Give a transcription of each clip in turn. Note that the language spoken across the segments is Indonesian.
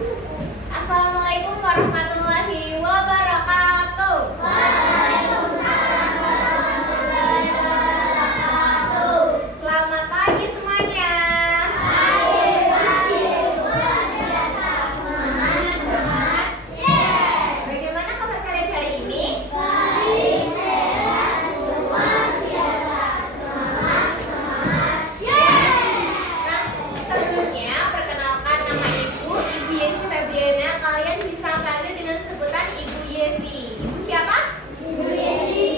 Assalamualaikum warahmatullahi wabarakatuh. Waalaikumsalam warahmatullahi wabarakatuh. Selamat pagi semuanya. Pagi, luar biasa. Semangat. Bagaimana kabar kalian hari ini? Baik, sehat, luar biasa. Semangat. Nah, sebelumnya perkenalkan nama Ibu Yesi Febriana. Kalian bisa panggil dengan sebutan Ibu Yesi. Ibu siapa? Ibu Yesi.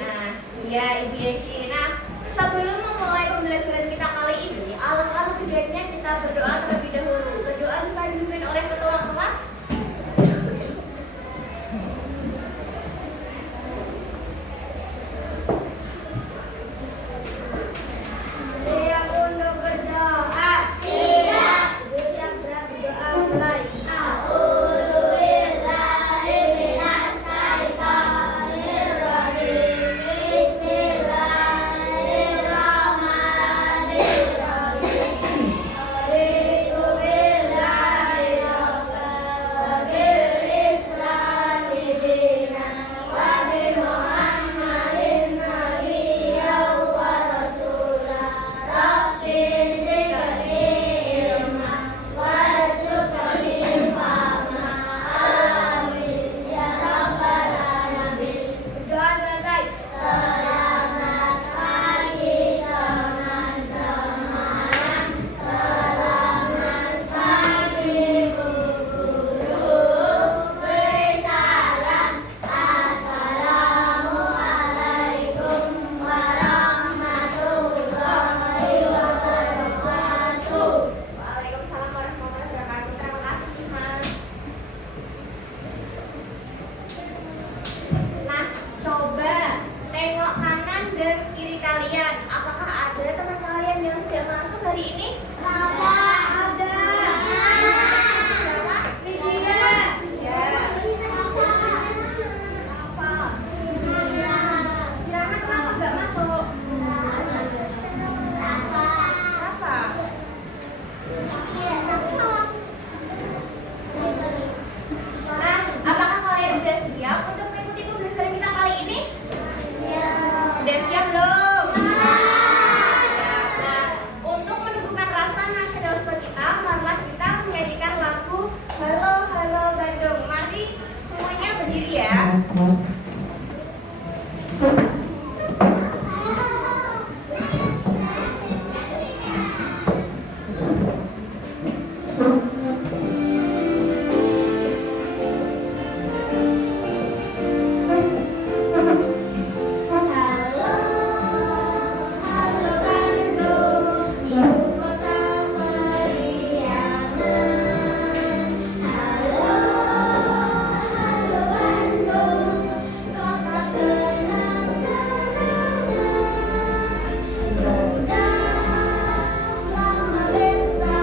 Nah, ya Ibu Yesi. Nah, sebelum memulai pembelajaran kita kali ini, alangkah lebih baiknya kita berdoa terlebih dahulu. Berdoa bisa dipimpin oleh ketua kelas. Siap untuk berdoa. Siap. Ibu siap berdoa mulai. Berdoa selesai. Selamat pagi teman-teman. Selamat pagi Bu Guru. Beri salam. Assalamualaikum warahmatullahi wabarakatuh. Waalaikumsalam warahmatullahi wabarakatuh. Terima kasih, Mas. Nah, coba tengok kanan dan kiri kalian. Apakah ada teman kalian yang tidak masuk hari ini? Ada. Siapa? Lydia. Ya. Apa? Diana kenapa nggak masuk? Kenapa? Nah, apakah kalian sudah siap untuk mengikuti pembelajaran kita kali ini? Udah siap belum? Siap. Nah, untuk menumbuhkan rasa nasionalisme kita, marilah kita menyanyikan lagu Halo Halo Bandung. Mari semuanya berdiri ya. Halo Bandung, ibu kota periangan. Halo Bandung, kota kenang-kenangan. Sudah lama beta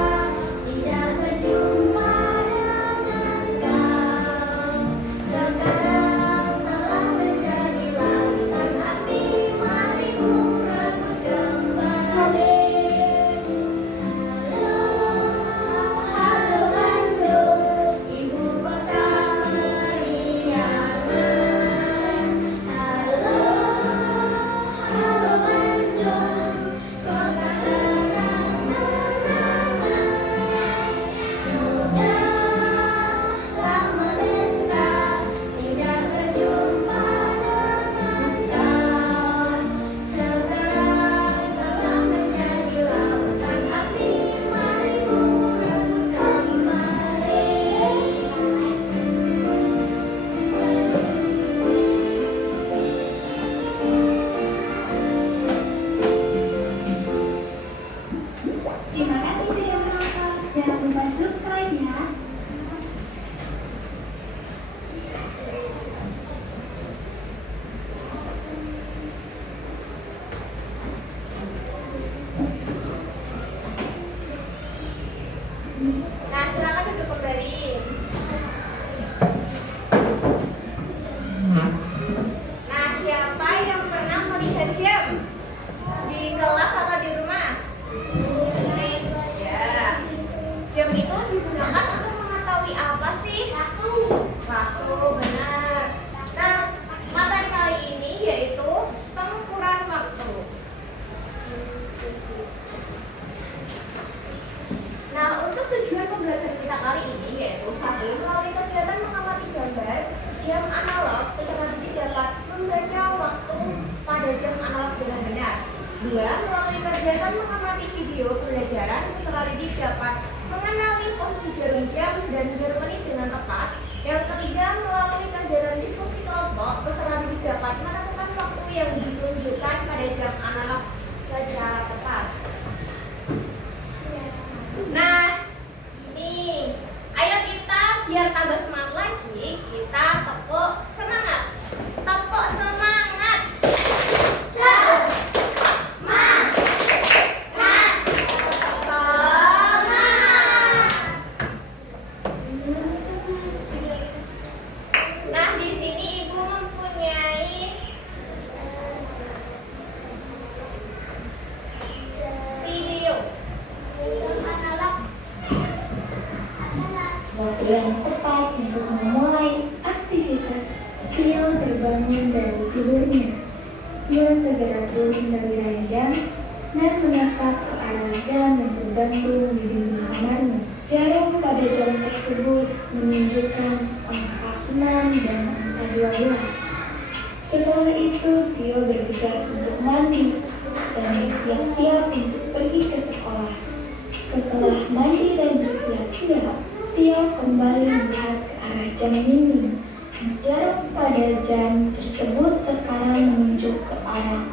tidak berjumpa dengan kau. Sekarang telah menjadi lautan api, mari ku rebut kembali. Halo Bandung, ibu kota periangan. Halo Bandung, kota kenang-kenangan. Sudah lama beta tidak berjumpa dengan kau. Sekarang telah menjadi lautan api, mari ku rebut kembali. Terima kasih sudah menonton. Jangan lupa subscribe ya. Nah, silakan duduk kembali. Nah, siapa yang pernah melihat jam di kelas atau di rumah? Ya. Jam itu digunakan untuk kali ini yaitu 1. Melalui kegiatan mengamati gambar, jam analog peserta didik dapat membaca waktu pada jam analog dengan benar. 2. Melalui kegiatan mengamati video pembelajaran, peserta didik dapat mengenali posisi jarum jam dan jarum menit dengan tepat. Yang ketiga, melalui kegiatan diskusi kelompok, peserta didik dapat menentukan waktu yang ditunjukkan pada jam analog secara tepat. Nah, ini, ayo kita biar tambah semangat lagi, kita tepuk semangat. Tepuk semangat. Nah, di sini Ibu mempunyai video. Waktu yang tepat untuk memulai aktivitas. Tio terbangun dari tidurnya. Tio segera turun dari ranjang dan menatap ke arah jam yang tergantung di dinding kamarnya. Jarum pada jam tersebut menunjukkan angka 6 dan angka 12. Setelah itu, Tio bergegas untuk mandi dan bersiap-siap untuk pergi ke sekolah. Setelah mandi dan bersiap-siap, Tio kembali melihat ke arah jam dinding. Jarum pada jam tersebut sekarang menunjuk ke arah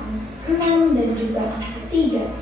6 dan juga angka 3.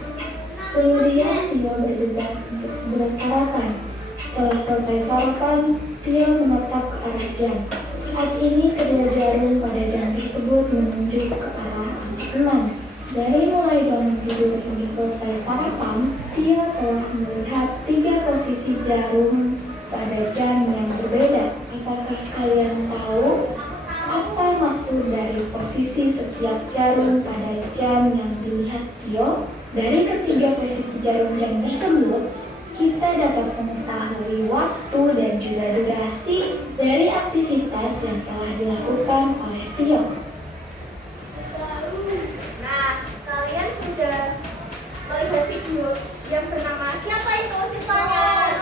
Kemudian Tio bergegas untuk segera sarapan. Setelah selesai sarapan, Tio menatap ke arah jam. Saat ini kedua jarum pada jam tersebut menunjuk ke arah angka 6. Dari mulai bangun tidur hingga selesai sarapan, Tio telah melihat 3 posisi jarum pada jam yang berbeda. Apakah kalian tahu apa maksud dari posisi setiap jarum pada jam yang dilihat Tio? Dari ketiga posisi jarum jam tersebut, kita dapat mengetahui waktu dan juga durasi dari aktivitas yang telah dilakukan oleh Tio. Nah, kalian sudah melihat video yang bernama siapa itu siswanya?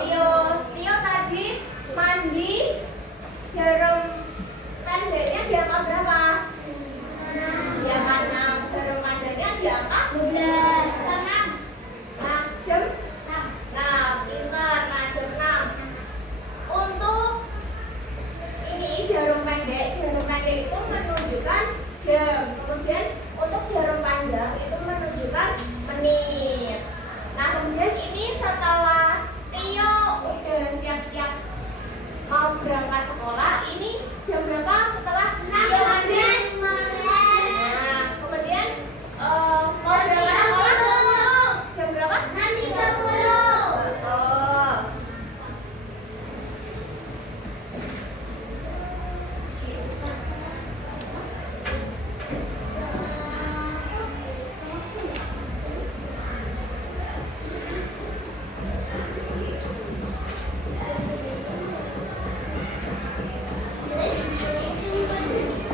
Tio. Tio tadi mandi, jarum pendeknya di angka berapa? Di angka 6. Jarum pendeknya di angka 12. Nah, jam 6. Nah, pintar. Nah, jam 6. Untuk ini jarum pendek itu menunjukkan jam. Kemudian untuk jarum panjang itu menunjukkan menit. Nah, kemudian ini setelah Tio udah siap-siap mau berangkat sekolah, ini jam berapa setelah Tio mandi? Nah, kemudian mau berangkat sekolah jam berapa? 6.30.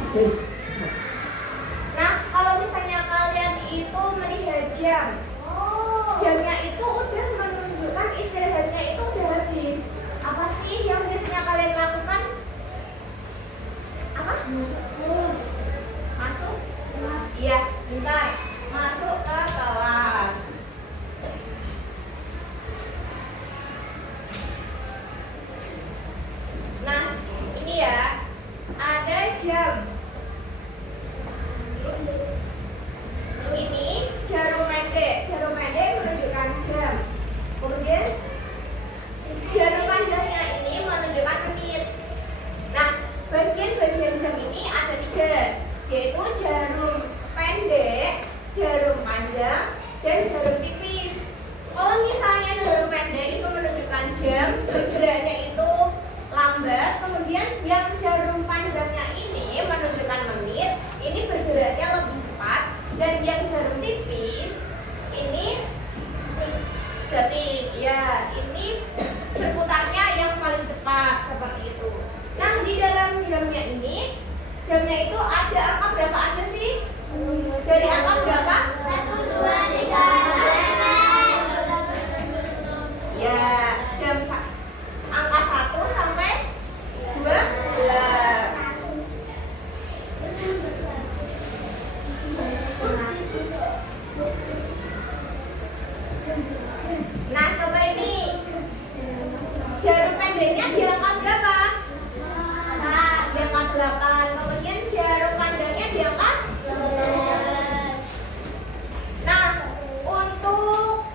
Betul. Nah, kalau misalnya kalian itu melihat jam, jamnya itu udah menunjukkan istirahatnya itu udah habis. Apa sih yang biasanya kalian lakukan? Apa? Masuk? Iya, bentar. Masuk ke kelas. Nah, ini ya, ada jam. Ini jarum pendek menunjukkan jam. Kemudian jarum panjangnya ini menunjukkan menit. Nah, bagian-bagian jam ini ada 3, yaitu jarum pendek, jarum panjang, dan jarum tipis. Kalau misalnya jarum pendek itu menunjukkan jam, bergeraknya itu lambat. Kemudian yang jarum panjangnya ini menunjukkan menit, ini bergeraknya lebih cepat. Dan yang jarum tipis ini detik, ya ini berputarnya yang paling cepat seperti itu. Nah, di dalam jamnya ini, jamnya itu ada angka berapa aja sih? Dari angka berapa? 1, 2, 3, 4, 5, 6, 7, 8, 9, 10. Ya, 8. Kemudian jarum panjangnya diangkat 12. Nah, untuk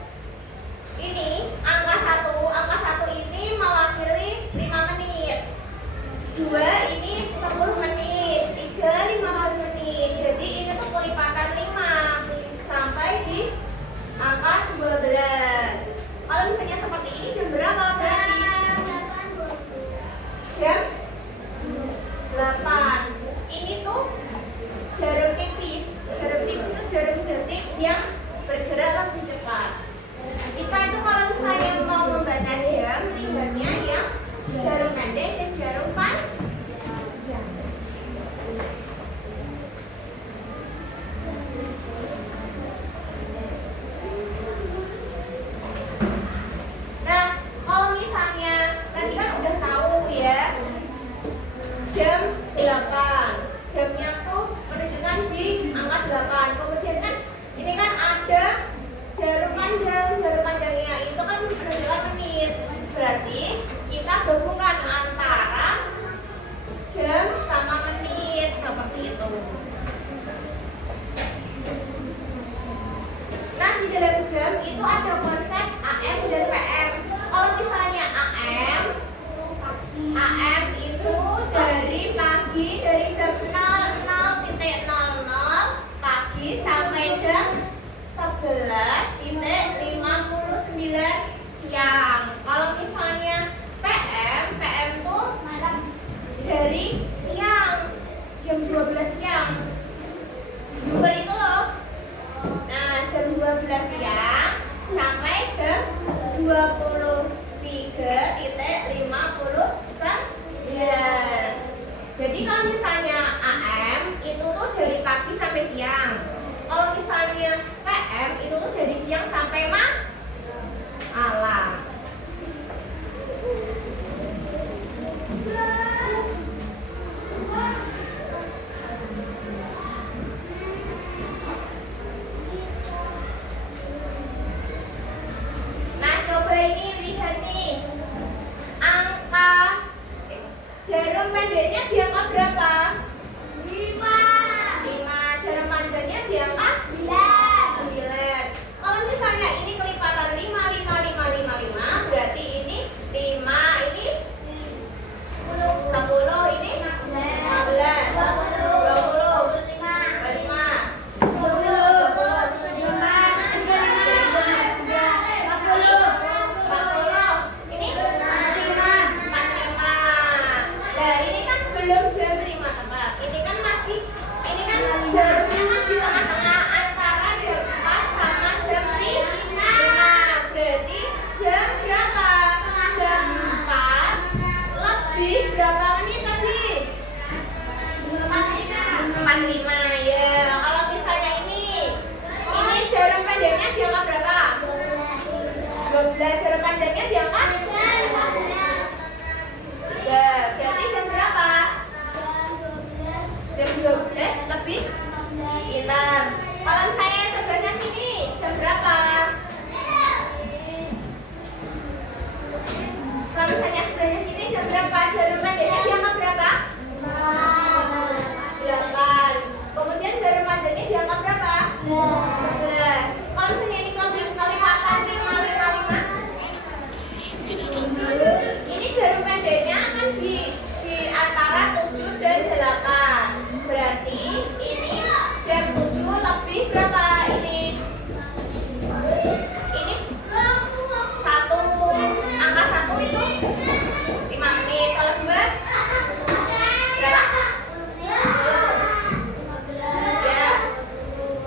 ini angka 1 ini mewakili 5 menit. 2 ini 10 menit, 3 15 menit. Jadi ini tuh kelipatan 5 sampai di angka 12. Kalau misalnya seperti ini jam berapa berarti? Jam 8. Ini tuh jarum tipis. Jarum tipis itu jarum detik yang bergerak lebih cepat. Kita itu kalau misalnya mau membaca jam, lihatnya yang jarum pendek dan jarum panjang. Nah, kalau misalnya tadi kan udah tahu ya, jam 8. Jamnya tuh menunjukkan di angka 8. Kemudian kan ini kan ada jarum panjang. Jarum panjangnya itu kan menunjukkan menit. Berarti kita gabungkan antara jam sama menit seperti itu. Nah, di dalam jam itu ada konsep AM dan PM. Kalau misalnya AM itu dari pagi, dari jam 00.00 pagi sampai jam 11.59 siang. Kalau misalnya PM tuh dari siang, jam 12 siang. Bukan itu loh. Nah, jam 12 siang sampai jam 23.59. Jadi kalau misalnya AM itu tuh dari pagi sampai siang. Kalau misalnya PM itu tuh dari siang sampai malam. Nah, coba ini lihat nih. Angka jarum pendeknya di angka berapa? 5. Jarum panjangnya di angka 9. Kalau misalnya ini kelipatan 5, berarti ini 5, ini 10, ini 15, 20, 45, ini 45. Nah, ini kan belum jam 5 tepat. Ini kan masih, ini kan jarumnya kan di tengah-tengah antara jam 4 sama jam 5. Berarti jam berapa? Jam 4 lebih berapa menit tadi? 45 ya. Kalau misalnya ini jarum pendeknya di angka berapa? 12. Jarum panjangnya di angka? Ya, berarti jam berapa? Jam 12 lebih sekitar. Kalau saya sebelahnya sini jam berapa? Kalau misalnya sebelahnya sini jam berapa? Jarum pendeknya di angka berapa? 8. Kemudian jarum panjangnya di angka berapa? 11. Kalau misalnya ini kelipatan 5. Ini jarum pendeknya kan di antara 7 dan 8. Berarti ini jam 7 lebih berapa ini? Ini 1. Angka 1 itu 5 menit. Kalau 2 berapa? 10. Ya.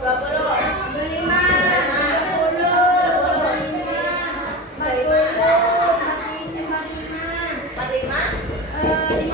20. 45.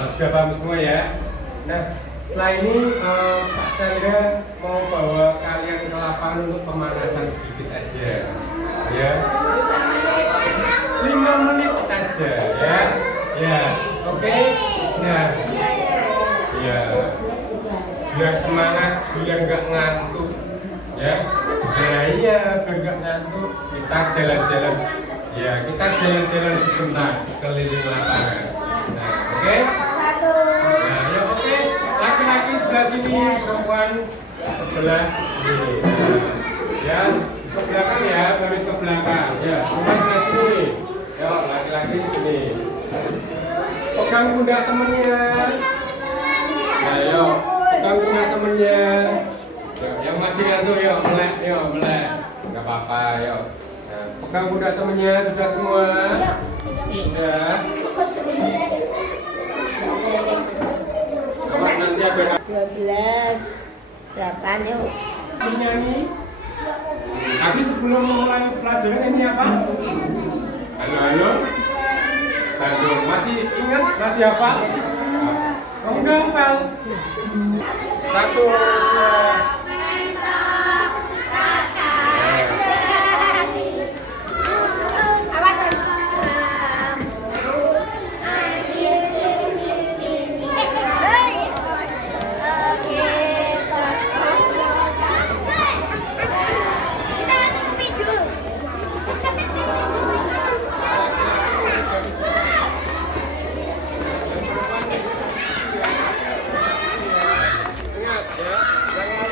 Sudah paham semua ya. Nah, setelah ini Pak Chandra mau bawa kalian ke lapangan untuk pemanasan sedikit aja, ya. 5 menit saja, ya. Ya, oke. Nah, ya. Biar semangat, biar nggak ngantuk, ya. Nah iya, biar nggak ngantuk, kita jalan-jalan. Ya, kita jalan-jalan sebentar keliling lapangan. Nah, oke? Nah, ya oke. Laki-laki sebelah sini, perempuan sebelah sini. Ya, ke belakang ya, baris ke belakang. Ya, perempuan sebelah sini. Ya, laki-laki di sini. Pegang pundak temennya. Nah, yuk, pegang pundak temennya. Yuk, yang masih ngantuk, yuk, melek, yuk, melek. Nggak apa-apa, yuk. Nah, pegang pundak temennya, sudah semua. Sudah. Apa nanti ada 12 8 yuk. menyanyi. Tapi sebelum mulai pelajaran ini apa? Halo, halo. Halo, masih ingat? Masih apa? Kamu ngapal? 1, 2. Ingat ya, jangan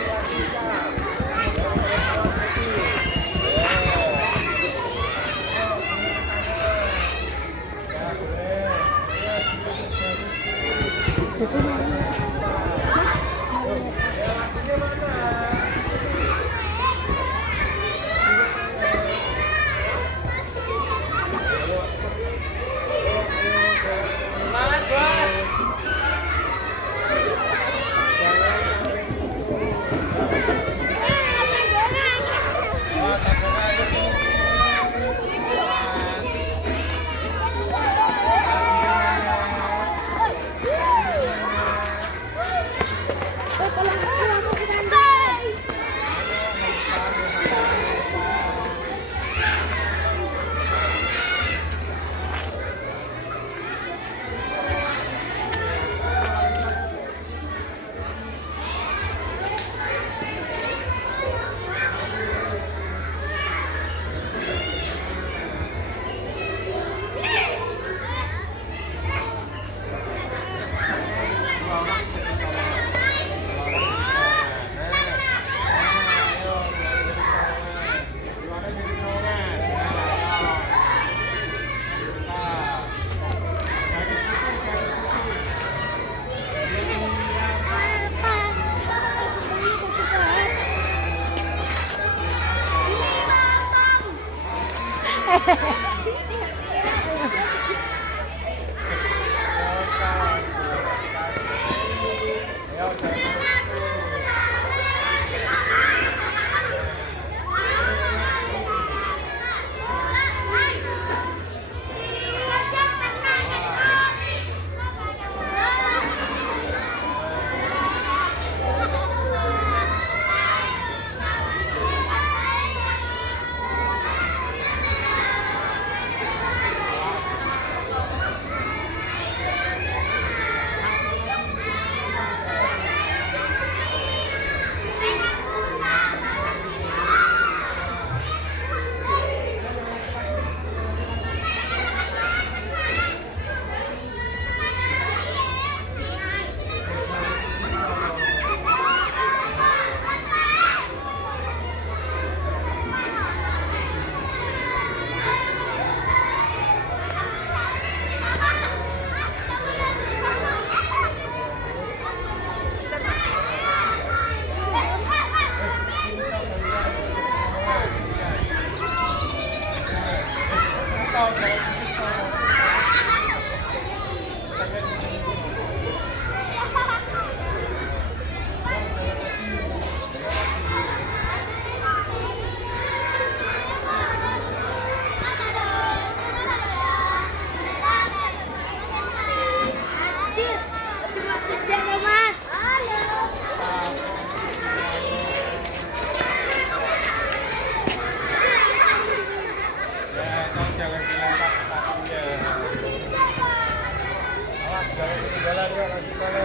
sana.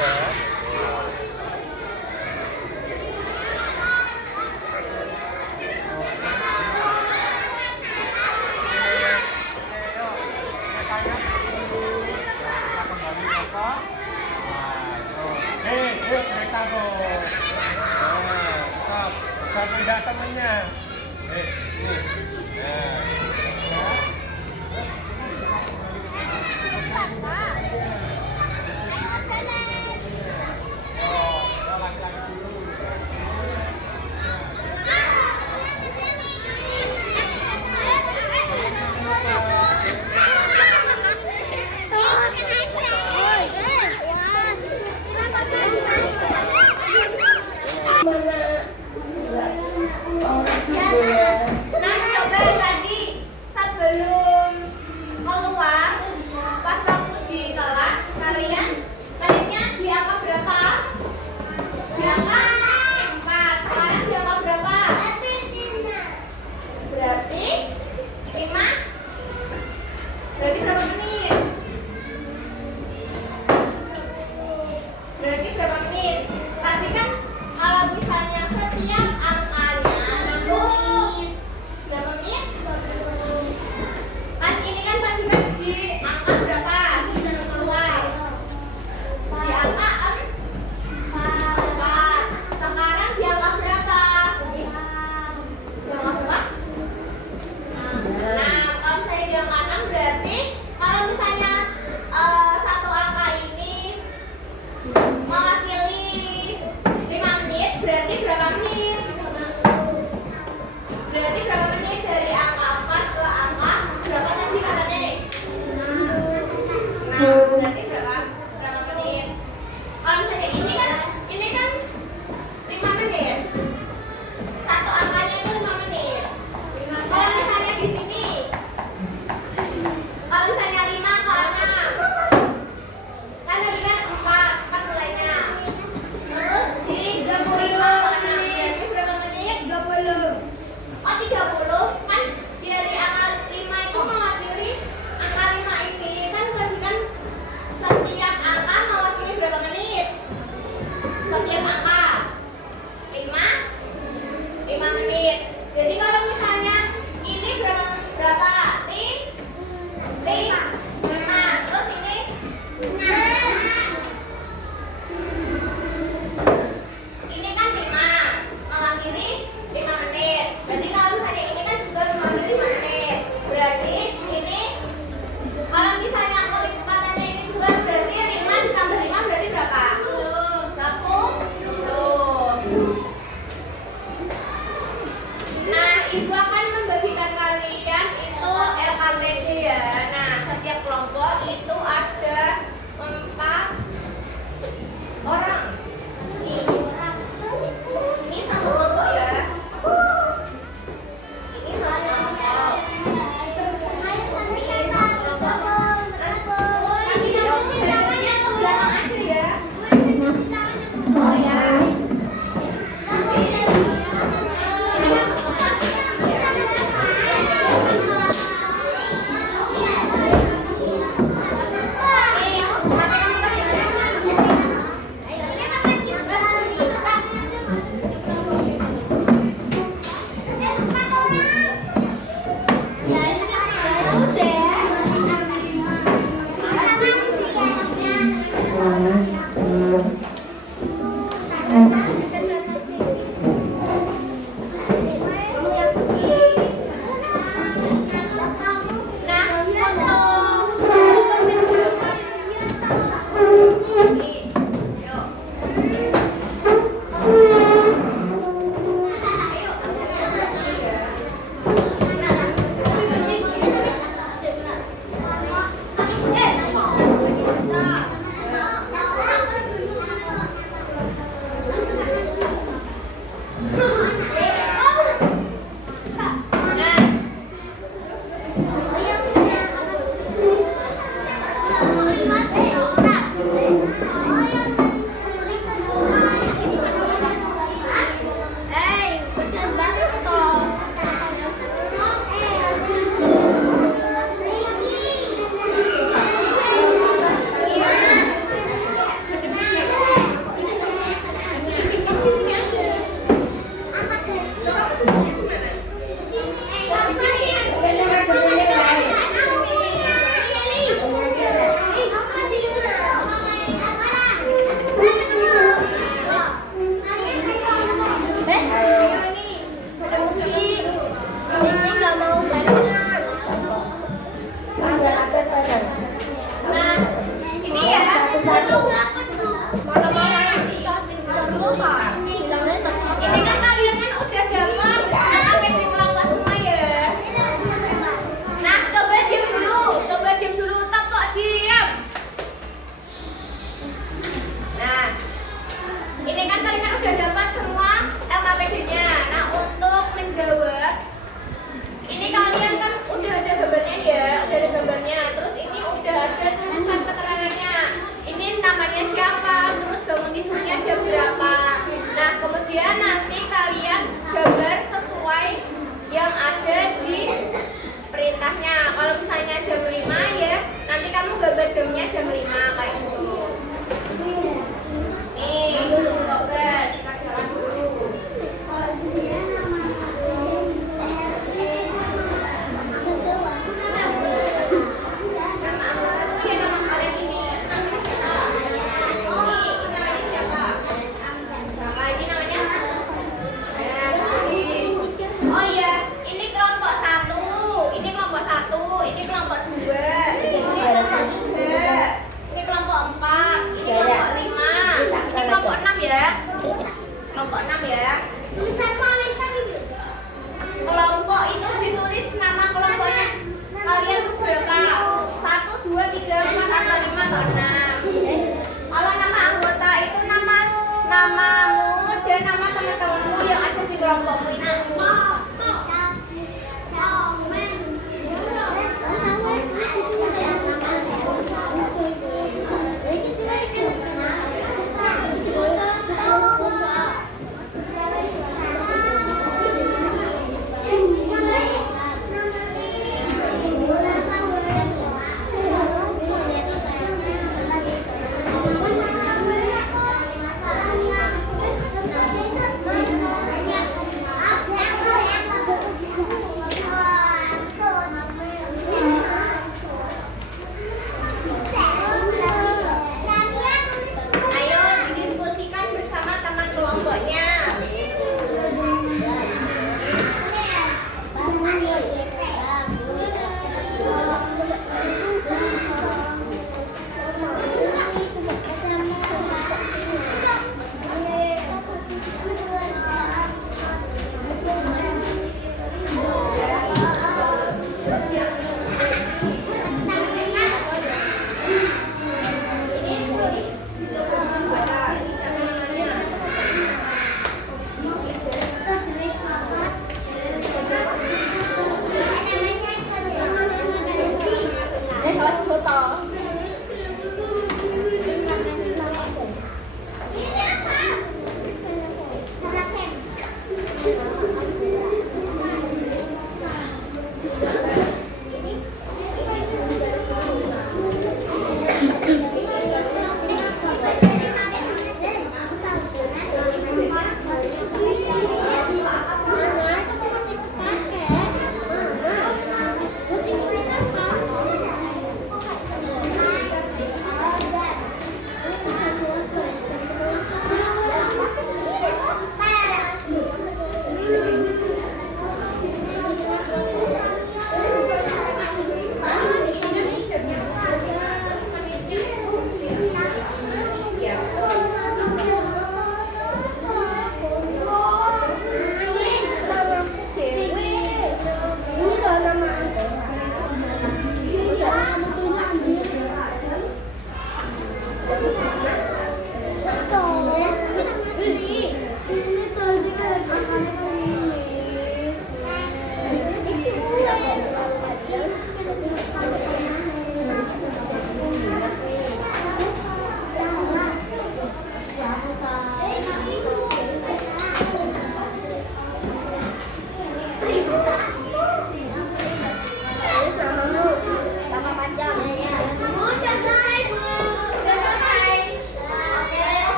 Ya. Ya. Yuk mereka tuh. Stop. Stop tidak temennya. Mana?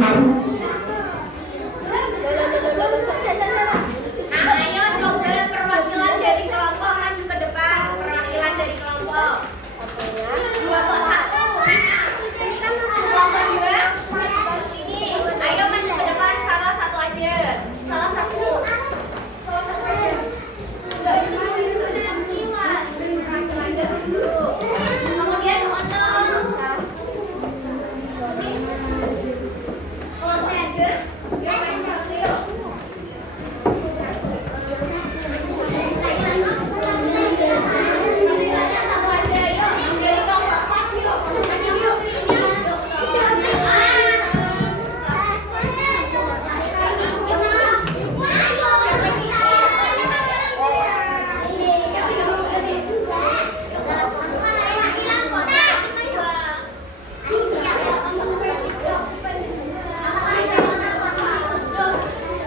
Nah, ayo coba perwakilan dari kelompok maju ke depan. Perwakilan dari kelompok. Kelompok 1. Kelompok 2. Sini. Ayo maju ke depan salah satu aja. Salah satu. Salah satu aja. Enggak bisa perwakilan dari dulu. Kemudian Otong. Kelompok 3. Yuk maju satu yuk. Satu aja yuk. Dari kelompok 4 yuk. Maju yuk.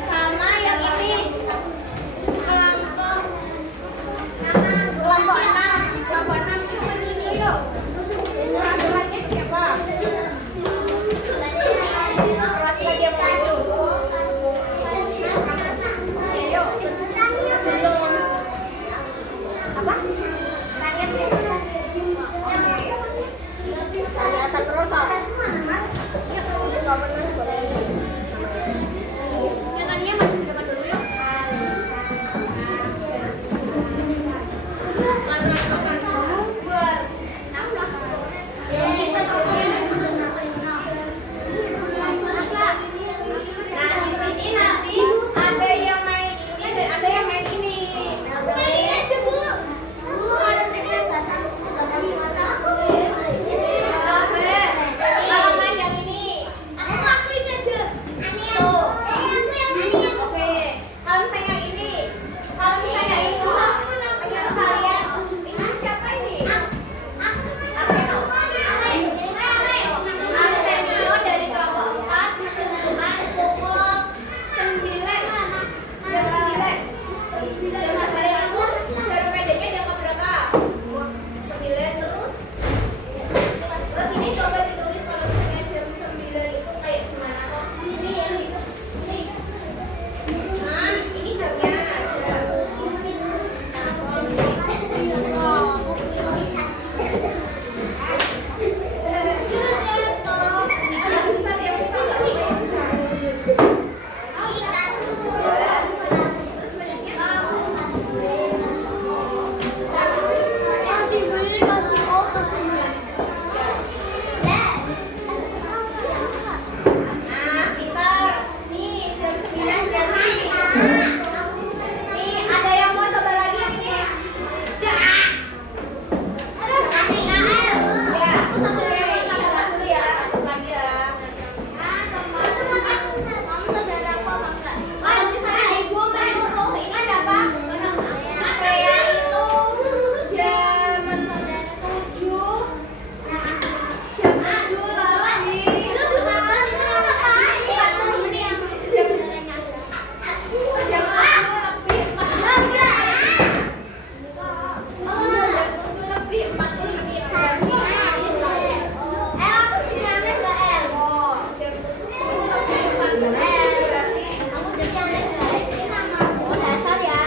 Sama yang ini. Kelompok 6. Kelompok 6 yuk maju dulu yuk. Perwakilannya siapa? Perwakilan dia maju. Yuk. Apa? Kalian kelihatan terus yang tadinya maju ke depan dulu yuk. Nah, di sini nanti ada yang main ini dan ada yang main ini. Kalau main yang ini. Tuh. Oke. Kalau misalnya ini. Kalau misalnya itu. Ayo kalian. Ini siapa ini? Arsenio. Arsenio dari kelompok 4 menentukan pukul 9. Jam 9. Jam 9 aku jarum pendeknya dianggap berapa? 9 terus. Terus ini coba ditulis kalau misalnya jam 9 itu kayak gimana kok? Nah, ini jamnya. Yang besar nggak bisa. Terus baliknya nah, pintar. Nih, jam 9 berarti. Nih, ada yang mau coba lagi yang ini? Ya. Ya. Oke, kita bahas dulu ya. Lagi ya. Kalau misalnya ibu menyuruh, ini siapa? Freya itu jam 7. Jam 7 lalu di 40 menit. Jam 1 lebih 14. Jam 7 lebih 40 menit. Aku sinyalnya nggak oh, jam 7 lebih 14 berarti dasar ya.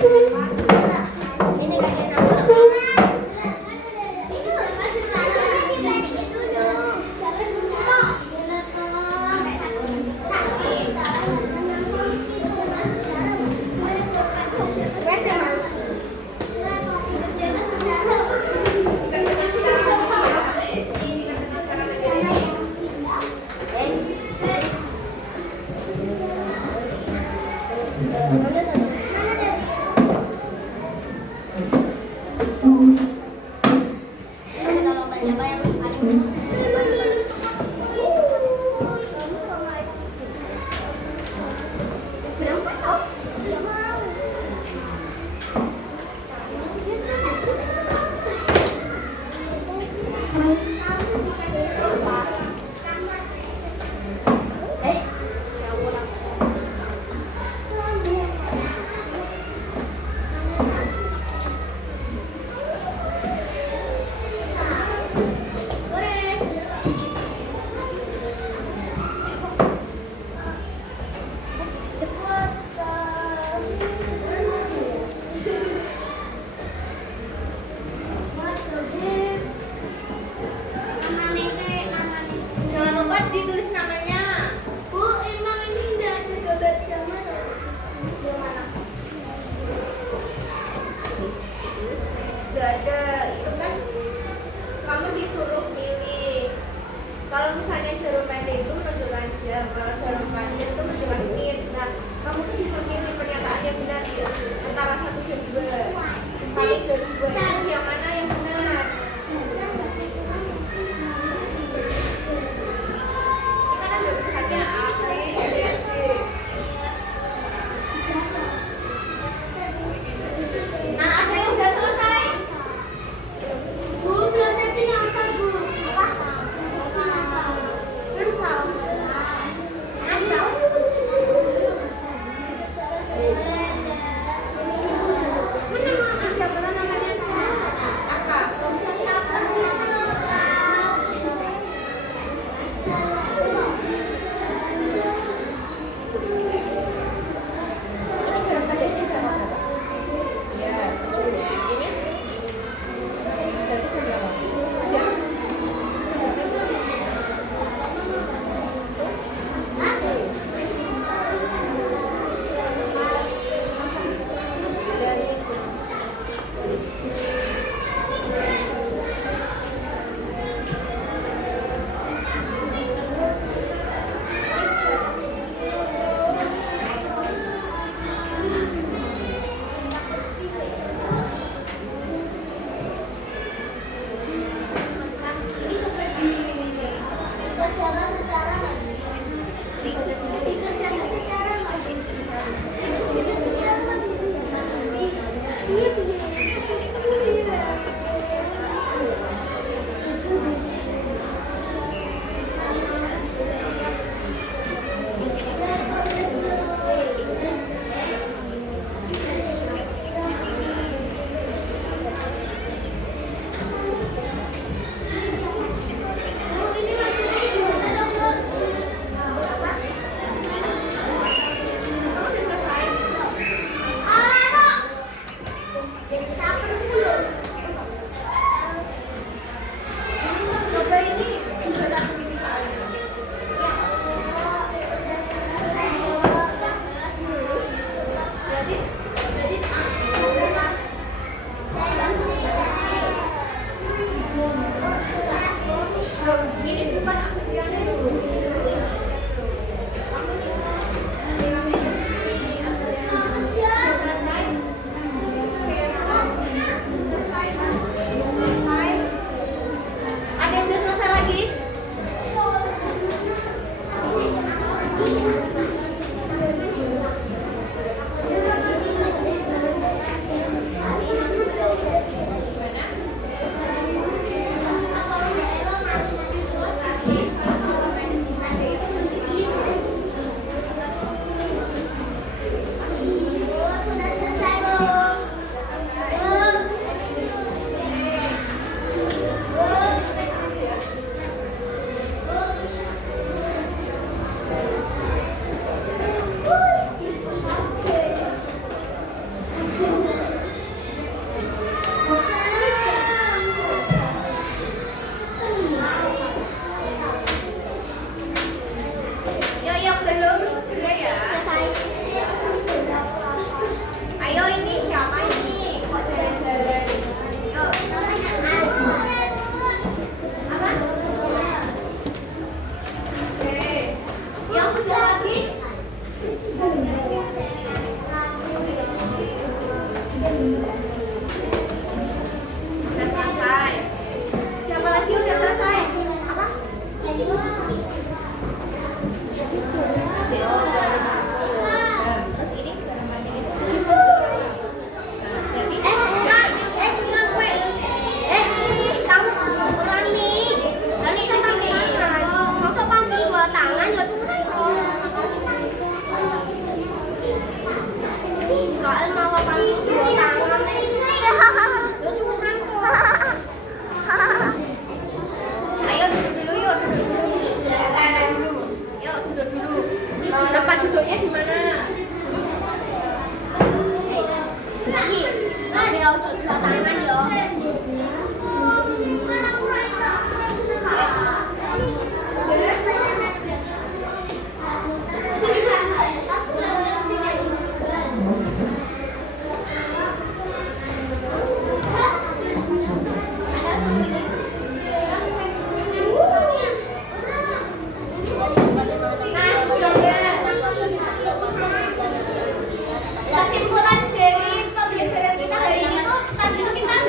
Ini bagian apa? Jangan lupa ditulis namanya. Bu, emang ini udah ada gambar zaman atau mana? Gak ada, itu kan kamu disuruh pilih. Kalau misalnya jarum pendek itu menunjukkan jam, kalau jarum panjang itu menunjukkan menit. Nah, kamu tuh disuruh pilih pernyataan yang benar ya, antara 1 dan 2. Kalau dari 2 itu yang mana yang benar? Hanya A, B, C, D. Nah, ada yang udah selesai. Bu, belajar tinggal satu. Apa? Bersama. Acau. Mana siapa namanya? Aka. ojo dua tangan yo. Kesimpulan dari pembelajaran kita hari ini tuh tadi tuh kita